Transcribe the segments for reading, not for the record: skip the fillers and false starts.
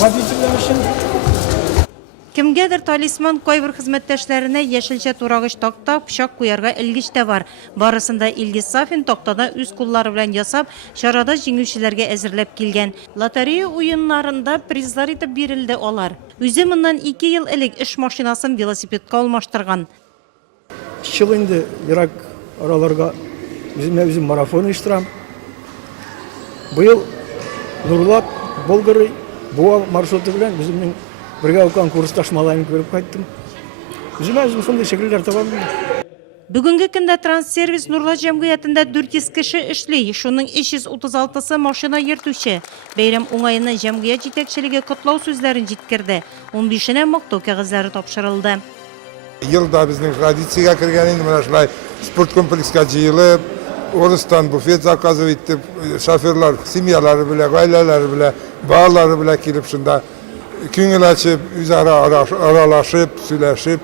водительler үшін. Кемгәдер талисман кайбер хезмәттәшләренә яшелчә турагыч такта, пычак куярга элгеч тә бар. Барысында Илгиз Сафин тактада үз куллары белән ясап, чарада җиңүчеләргә әзерләп килгән. Лотерея уеннарында призлар итеп бирелде алар. Үзе моннан 2 ел элек эш машинасын велосипедка алмаштырган. 2 жыл инде Ирак араларга үзем марафон оештырам. Быел Нурлат, Болгары, Буа маршруты белән үземнең бергә укыган курсташ малайны күреп кайттым. Үзем шундый шәкелләр табам. Бүгенге көндә Транссервис Нурлат җәмгыятендә 400 кеше эшли, шуның 336-сы машина йөртүче. Бәйрәм уңаеннан җәмгыять җитәкчелеге котлау сүзләрен җиткерде. 15-нә мактау кәгазьләре тапшырылды. Елда безнең традициягә кергән инде менә шулай спорт комплекска җыелып, Орыстан буфет заказывать итеп, шоферлар семьялары белән, гаиләләре белән, балалары белән килеп шунда күңел ачып, үзара аралашып, сөйләшеп,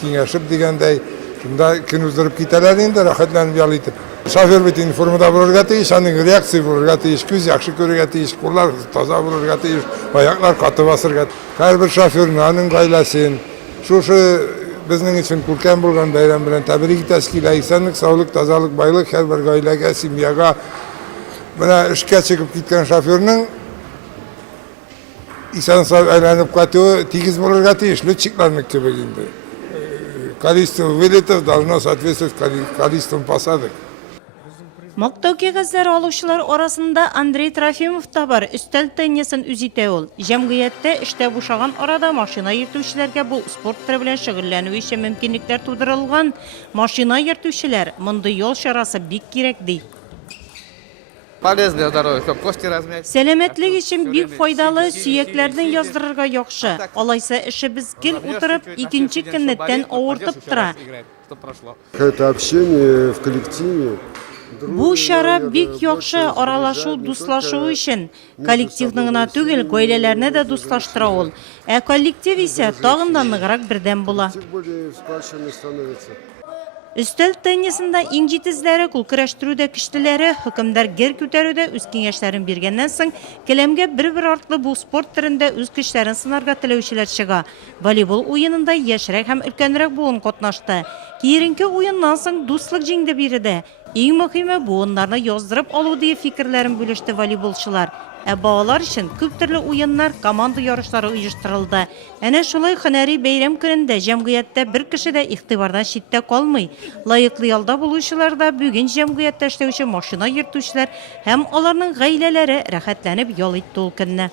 киңәшеп дигәндәй, шунда көн уздырып китәләр инде, рәхәтләнеп ял итеп. Шофер бит информада булырга тиеш, аның реакция булырга тиеш, күз яхшы күрергә тиеш, куллар таза булырга тиеш, аяклар каты басырга. Һәрбер шоферны, аның гаиләсен, шушы безнең өчен күркәм булган бәйрәм белән тәбрик итәс килә. Исәнлек, саулык, тазалык, байлык һәрбер гаиләгә, семьяга. Менә эшкә чыгып киткән шоферның исән-сау әйләнеп кайтуы тигез булырга тиеш, летчикларның кебек инде. Количество вылетов должно соответствовать количеству посадок. Мактау кәгазьләре алучылар арасында Андрей Трофимов та бар. Өстәл теннисын үз итә ул. Җәмгыятьтә эштә бушаган арада машина йөртүчеләргә бу спорт төре белән шөгыльләнү өчен мөмкинлекләр тудырылган. Машина йөртүчеләр мондый ял чарасы бик кирәк ди. Полезно здоровье, чтобы кости размять. Сәламәтлек өчен бик файдалы, сөякләрдән яздырырга яхшы. Алайса эшебез гел утырып, икенче көнне тән авыртып тора. Это общение в коллективе. Бу чара бик яхшы аралашу, дуслашу өчен. Коллективны гына түгел, гаиләләрне дә дуслаштыра ул. Ә коллектив исә тагын да ныграк бердәм була. Өстәл теннисында иң җитезләре, кул көрәштерүдә көчлеләре, хөкемдар гер күтәрүдә үз киңәшләрен биргәннән соң, келәмгә бер-бер артлы бу спорт төрендә үз көчләрен сынарга теләүчеләр чыга. Волейбол уенында яшьрәк һәм өлкәнрәк буын катнашты. Киеренке уеннан соң дуслык җиңде биредә. Иң мөһиме буыннарны яздырып алу ди фикерләрен бүлеште волейболчылар. Ә балалар өчен күп төрле уеннар, команда ярышлары оештырылды. Әнә шулай һөнәри бәйрәм көнендә җәмгыятьтә бер кеше дә игътибардан читтә калмый. Лаеклы ялда булучылар да бүген җәмгыятьтә эшләүче машина йөртүчеләр һәм аларның гаиләләре рәхәтләнеп ял итте ул көнне.